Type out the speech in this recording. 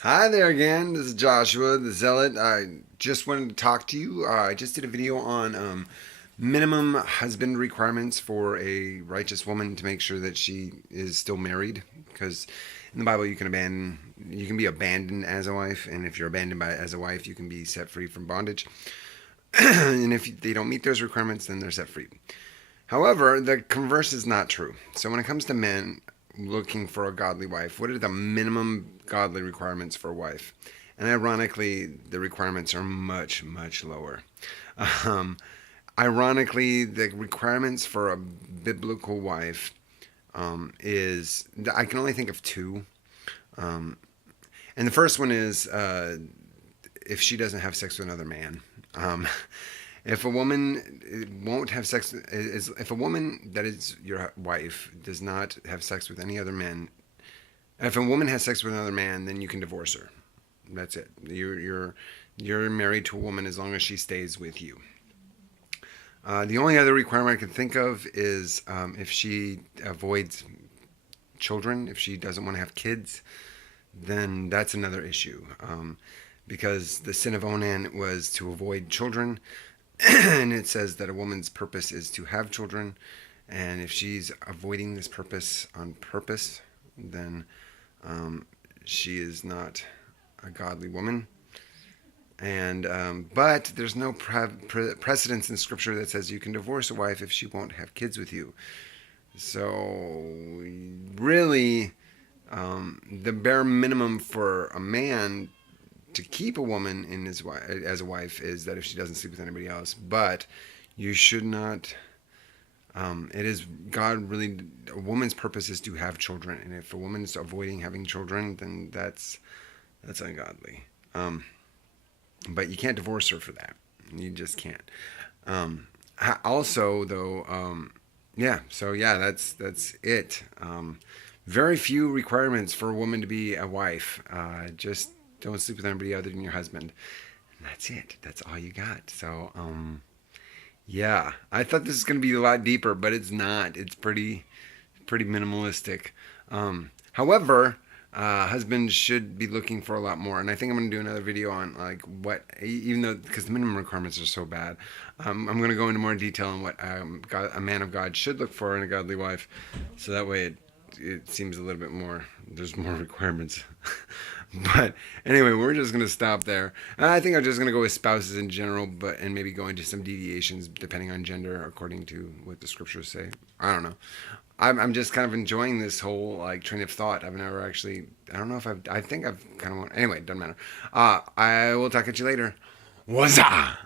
Hi there again. This is Joshua, the Zealot. I just wanted to talk to you. I just did a video on minimum husband requirements for a righteous woman to make sure that she is still married. Because in the Bible, you can be abandoned as a wife, and if you're abandoned as a wife, you can be set free from bondage. And if they don't meet those requirements, then they're set free. However, the converse is not true. So when it comes to men looking for a godly wife, what are the minimum godly requirements for a wife? And ironically, the requirements are much, much lower. Um, Ironically, the requirements for a biblical wife is I can only think of two. Um, and the first one is if she doesn't have sex with another man. Um, if a woman won't have sex, if a woman that is your wife does not have sex with any other men, if a woman has sex with another man, then you can divorce her. That's it. You're married to a woman as long as she stays with you. The only other requirement I can think of is if she avoids children, if she doesn't want to have kids, then that's another issue. Because the sin of Onan was to avoid children, and it says that a woman's purpose is to have children, and if she's avoiding this purpose on purpose, then she is not a godly woman. And but there's no precedence in Scripture that says you can divorce a wife if she won't have kids with you. So really, the bare minimum for a man to keep a woman in his as a wife is that if she doesn't sleep with anybody else. But you should not. It is God really. A woman's purpose is to have children, and if a woman is avoiding having children, then that's ungodly. But you can't divorce her for that. You just can't. Also, though, yeah. So yeah, that's it. Very few requirements for a woman to be a wife. Just don't sleep with anybody other than your husband. And that's it. That's all you got. So, yeah. I thought this was going to be a lot deeper, but it's not. It's pretty minimalistic. However, husbands should be looking for a lot more, and I think I'm going to do another video on like what, even though because the minimum requirements are so bad, I'm going to go into more detail on what a man of God should look for in a godly wife, so that way it seems a little bit more. There's more requirements. But anyway, we're just going to stop there. I think I'm just going to go with spouses in general, but and maybe go into some deviations depending on gender according to what the scriptures say. I don't know. I'm just kind of enjoying this whole like train of thought. I've never actually. I don't know if I think I've kind of. Anyway, it doesn't matter. I will talk at you later. What's up?